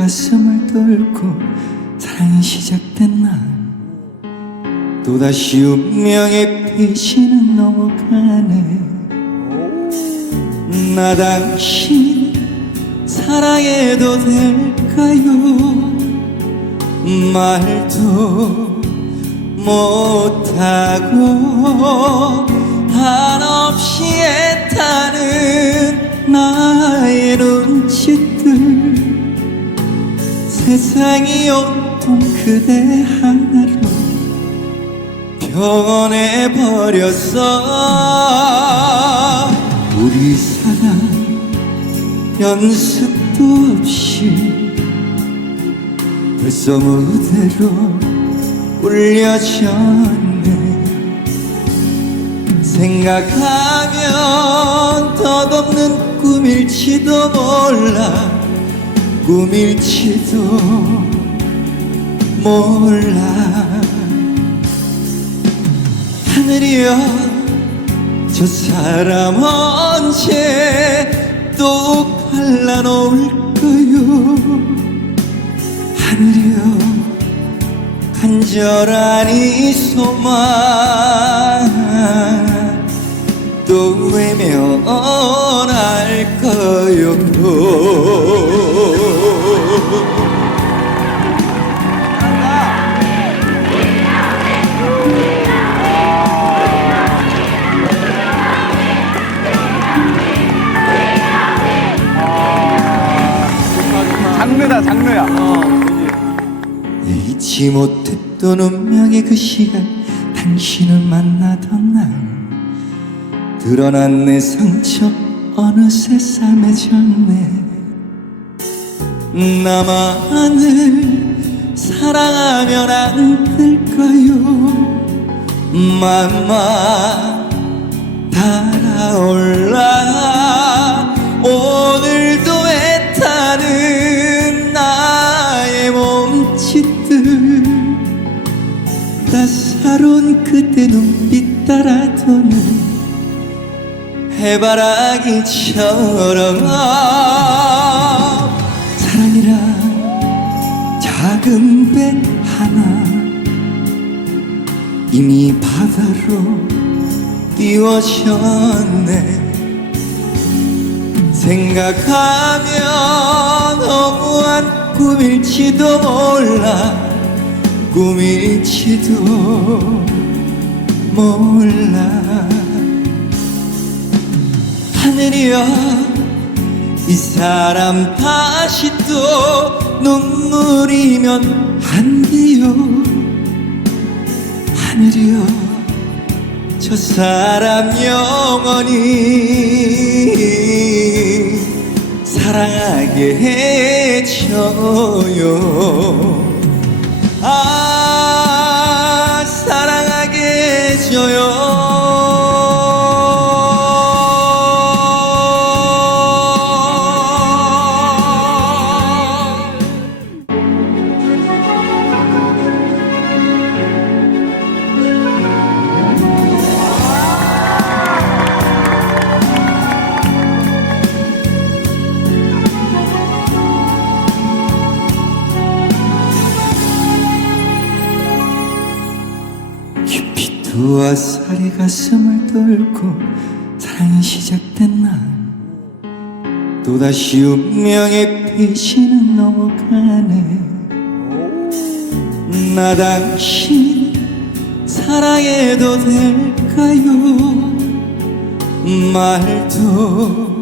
가슴을 뚫고 사랑이 시작된 날 또다시 운명의 배신은 넘어가네. 나 당신 사랑해도 될까요? 말도 못하고 세상이 온통 그대 하나로 병원해 버렸어. 우리 사랑 연습도 없이 벌써 무대로 울려졌네. 생각하면 덧없는 꿈일지도 몰라 꿈일지도 몰라. 하늘이여 저 사람 언제 또 갈라놓을까요? 하늘이여 간절한 이 소망 또 외면할까요 잊지 못했던 운명의 그 시간 당신을 만나던 날. 드러난 내 상처 어느새 싸매졌네. 나만을 사랑하면 안 될까요? 맘만 달아올라 해바라기처럼 사랑이란 작은 배 하나 이미 바다로 띄워졌네. 생각하면 너무한 꿈일지도 몰라. 꿈일지도 몰라 하늘이여 이 사람 다시 또 눈물이면 안 돼요. 하늘이여 저 사람 영원히 사랑하게 해줘요 큐피드와 살이 가슴을 뚫고 사랑이 시작된 날 또다시 운명의 배신은 넘어가네. 나 당신 사랑해도 될까요? 말도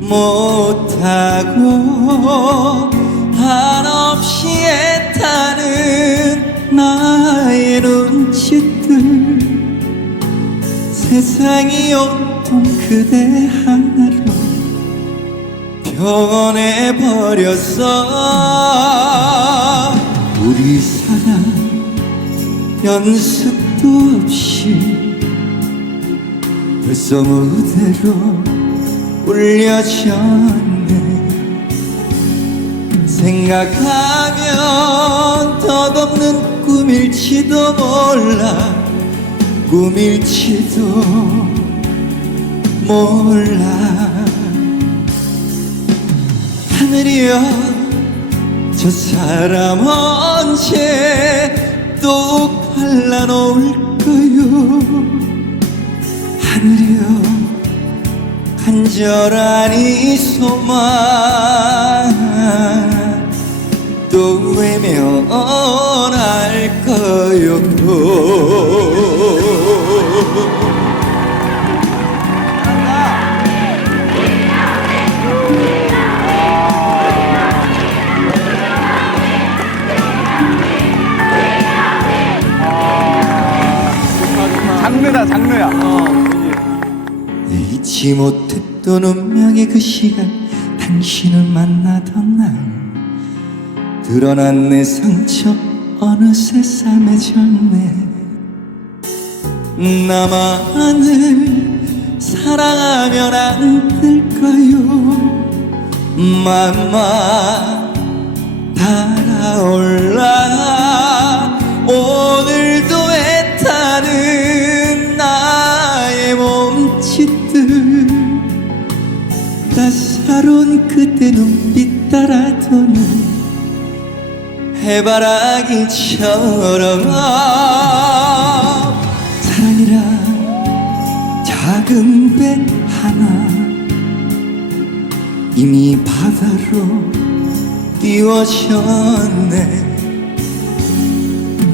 못하고 한없이 애타는 나의 눈짓들 세상이 온통 그대 하나로 병원해 버렸어. 우리 사랑 연습도 없이 벌써 무대로 울려졌네. 생각하면 덧없는 꿈일지도 몰라 꿈일지도 몰라. 하늘이여 저 사람 언제 또 갈라놓을까요? 하늘이여 간절한 이 소망 또 외면할까요 잊지 못했던 운명의 그 시간 당신을 만나던 날. 드러난 내 상처 어느새 싸매졌네. 나만을 사랑하면 안 될까요? 맘마 달아올라. 오 따사로운 그대 눈빛 따라 도는 해바라기처럼 사랑이란 작은 배 하나 이미 바다로 띄워졌네.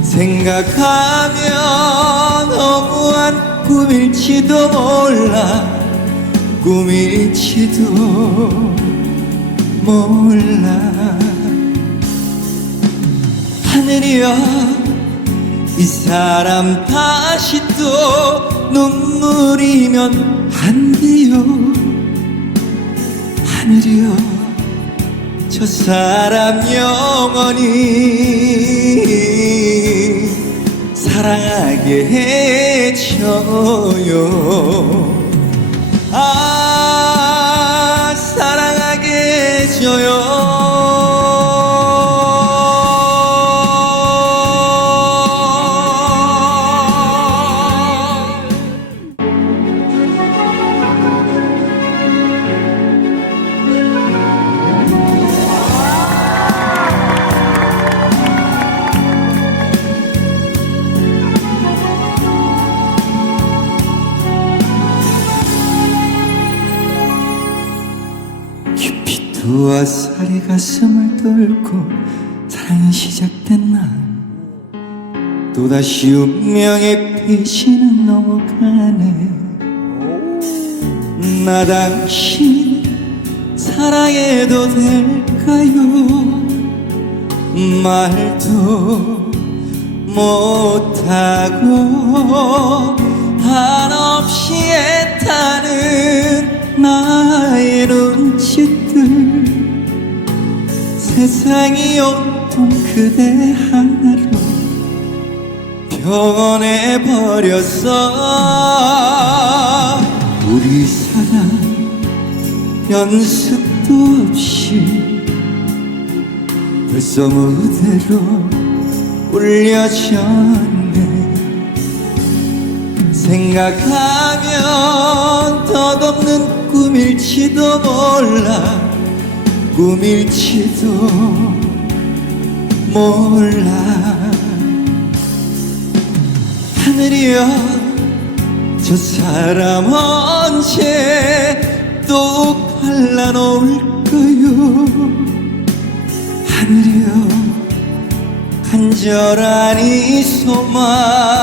생각하면 너무한 꿈일지도 몰라 꿈일지도 몰라. 하늘이여 이 사람 다시 또 눈물이면 안 돼요. 하늘이여 저 사람 영원히 사랑하게 해줘요. 아 사랑 큐피드와 살이 가슴을 뚫고 사랑이 시작된 날 또다시 운명의 빛이는 넘어가네. 나 당신 사랑해도 될까요? 말도 못하고 한없이 애타는 나의 눈짓들 세상이 온통 그대 하나로 병원해 버렸어. 우리 사랑 연습도 없이 벌써 무대로 올려졌네. 생각하면 덧없는 꿈일지도 몰라 꿈일지도 몰라. 하늘이여 저 사람 언제 또 갈라놓을까요? 하늘이여 간절한 이 소망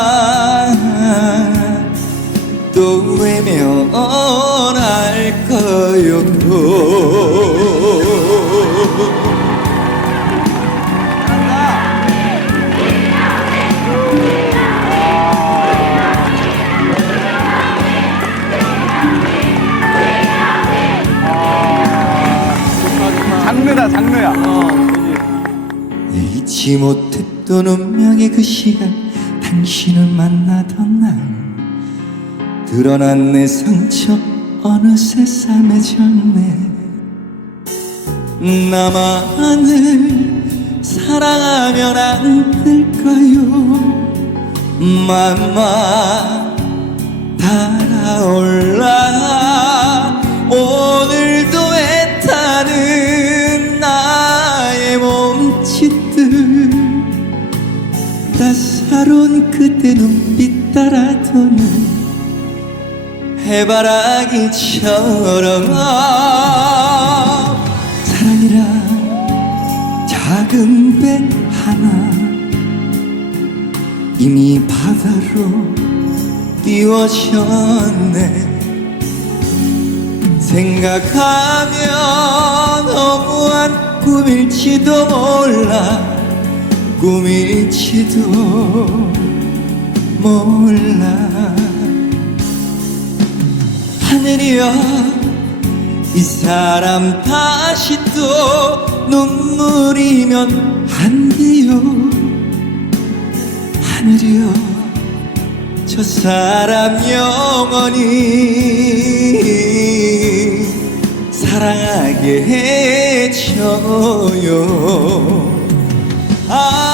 잊지 못했던 운명의 그 시간 당신을 만나던 날. 드러난 내 상처 어느새 싸매졌네. 나만을 사랑하면 안 될까요? 맘마 달 해바라기처럼 사랑이란 작은 배 하나 이미 바다로 띄워졌네. 생각하면 너무한 꿈일지도 몰라. 꿈일지도 몰라 하늘이여 이 사람 다시 또 눈물이면 안 돼요. 하늘이여 저 사람 영원히 사랑하게 해줘요. 아